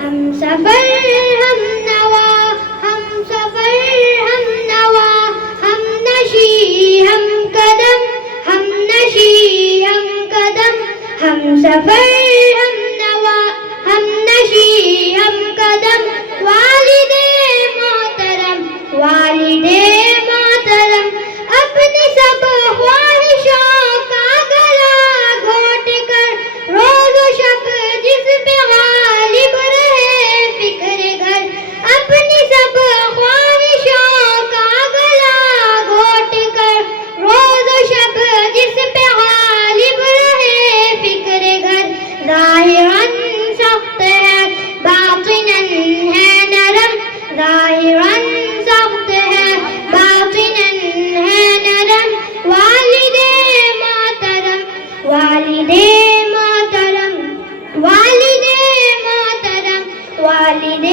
ہم سفر ہم نوا، ہم سفر ہم نوا، ہم نشی ہم قدم، ہم نشی ہم قدم، ہم سفر ہم نوا، ہم نشی ہم قدم، والد محترم، والد محترم، اپنی سب خواہشوں کا گلا گھونٹ کر روز و شب جس پہ غالب رہے فکر گھر، اپنی سب خواہشوں کا گلا گھونٹ کر روز و شب جس پہ غالب رہے فکر گھر، ظاہراً سخت ہے باطناً ہے نرم، ظاہراً سخت ہے باطناً ہے نرم، والد محترم، والد محترم، والد محترم، والد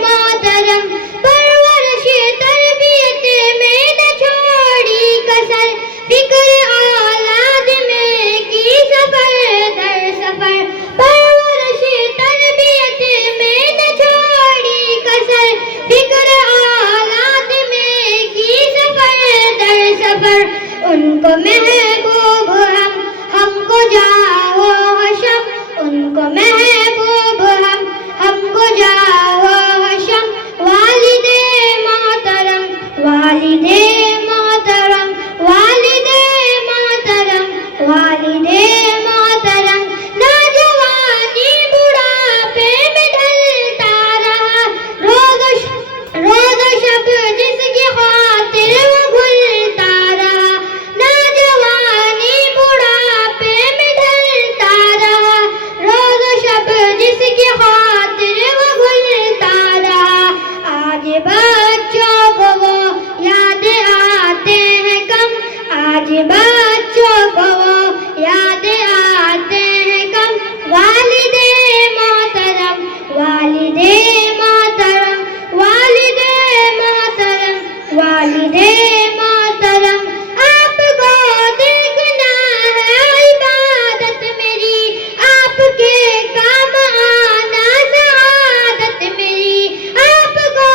محترم، پرورش تربیت میں نہ چھوڑی کسر، فکر اولاد میں کی سفر در سفر، پرورش تربیت میں نہ چھوڑی کسر، فکر اولاد میں کی سفر در سفر، ان کو محبوب ہم کو جاؤ حشم، ان کو محبوب ہم کو جاؤ حشم، والد محترم، والد محترم، والد محترم، والد محترم، نوجوانی بڑھاپے میں ڈھلتا رہا، روز و شب جس کی خاطر وہ گھلتا رہا، نوجوانی بڑھاپے میں ڈھلتا رہا، روز و شب جس کی خاطر وہ گھلتا رہا، آج بچوں کو وہ یاد آتے ہیں کم، آج بچوں کو وہ یاد آتے ہیں کم، والد محترم، والد محترم، والد محترم، والد محترم، آپ کو دیکھنا ہے عبادت میری، آپ کے کام آنا سعادت میری، آپ کو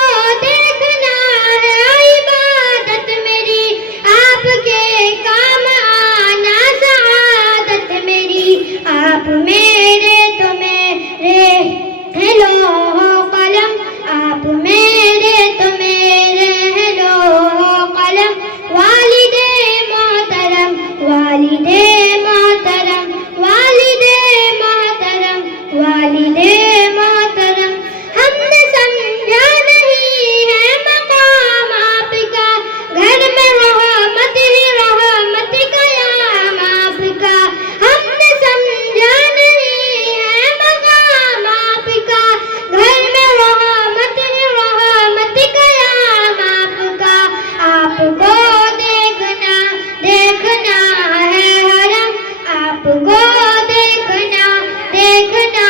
دیکھنا ہے عبادت میری، آپ کے کام آنا سعادت میری، آپ میرے تو میرے ہیں لوح و قلم، آپ میرے تو میرے ہیں لوح و قلم، والد محترم، والد محترم، والد محترم، والد محترم، ہم نے سمجھا نہیں ہے مقام آپ کا، گھر میں رحمت ہی رحمت قیام آپ کا، ہم نے سمجھا نہیں ہے مقام آپ کا، گھر میں رحمت ہی رحمت قیام آپ کا، آپ کو دیکھنا دیکھنا ہے حرم، آپ کو دیکھنا دیکھنا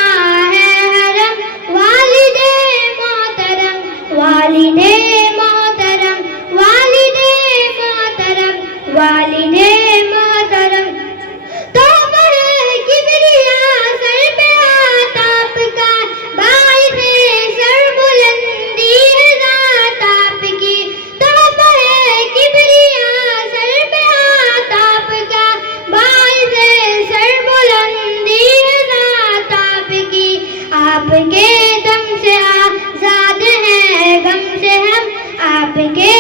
ہے حرم، والد محترم، والد محترم، والد محترم، والد محترم، توبہ ہے کبریا سر پہ آتاب کا، باعث سر بلندی ہے ذات آپ کی، توبہ ہے کبریا سر پہ آتاب کا، باعث سر بلندی ہے ذات آپ کی، آپ کے دم سے آزاد ہیں غم سے ہم، آپ کے